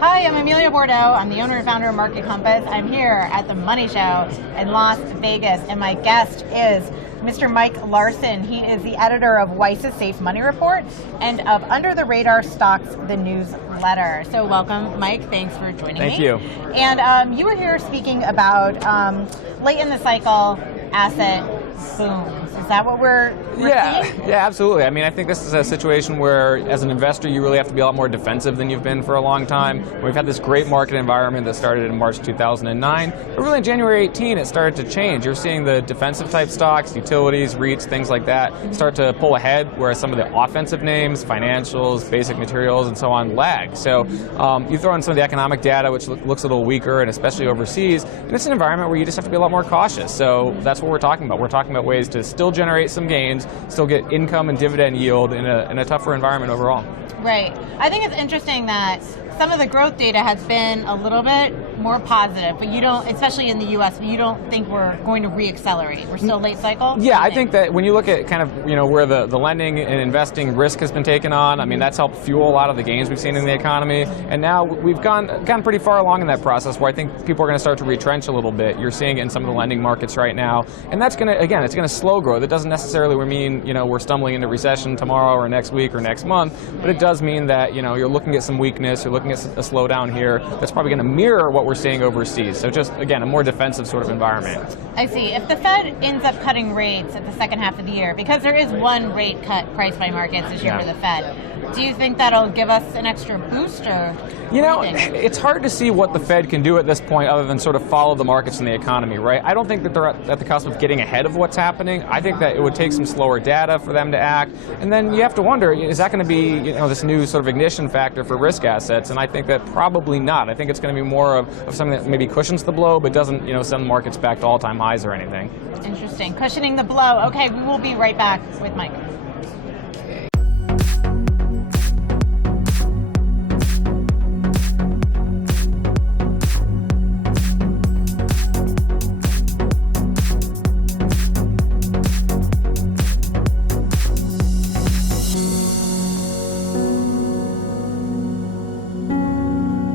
Hi, I'm Amelia Bordeaux. I'm the owner and founder of Market Compass. I'm here at the Money Show in Las Vegas, and my guest is Mr. Mike Larson. He is the editor of Weiss's Safe Money Report and of Under the Radar Stocks, the newsletter. So welcome, Mike. Thanks for joining me. Thank you. And you were here speaking about late in the cycle asset booms. Is that what we're seeing? Yeah, absolutely. I mean, I think this is a situation where, as an investor, you really have to be a lot more defensive than you've been for a long time. We've had this great market environment that started in March 2009, but really in January 18, it started to change. You're seeing the defensive type stocks, utilities, REITs, things like that, start to pull ahead, whereas some of the offensive names, financials, basic materials, and so on, lag. So you throw in some of the economic data, which looks a little weaker, and especially overseas, and it's an environment where you just have to be a lot more cautious. So that's what we're talking about. We're talking about ways to still generate some gains, still get income and dividend yield in a tougher environment overall. Right. I think it's interesting that some of the growth data has been a little bit more positive, but you don't, especially in the U.S., you don't think we're going to re-accelerate. We're still late cycle? Yeah, I think that when you look at kind of, where the lending and investing risk has been taken on, I mean, that's helped fuel a lot of the gains we've seen in the economy. And now we've gone pretty far along in that process where I think people are going to start to retrench a little bit. You're seeing it in some of the lending markets right now. And that's going to, again, it's going to slow growth. It doesn't necessarily mean, we're stumbling into recession tomorrow or next week or next month, but it does mean that, you're looking at some weakness, you're looking at a slowdown here that's probably going to mirror what we're seeing overseas. So just, again, a more defensive sort of environment. I see. If the Fed ends up cutting rates at the second half of the year, because there is one rate cut priced by markets this year for the Fed, do you think that'll give us an extra boost, or? It's hard to see what the Fed can do at this point other than sort of follow the markets and the economy, right? I don't think that they're at the cusp of getting ahead of what's happening. I think that it would take some slower data for them to act. And then you have to wonder, is that going to be, this new sort of ignition factor for risk assets? And I think that probably not. I think it's going to be more of something that maybe cushions the blow, but doesn't, send markets back to all-time highs or anything. Interesting. Cushioning the blow. Okay, we will be right back with Mike.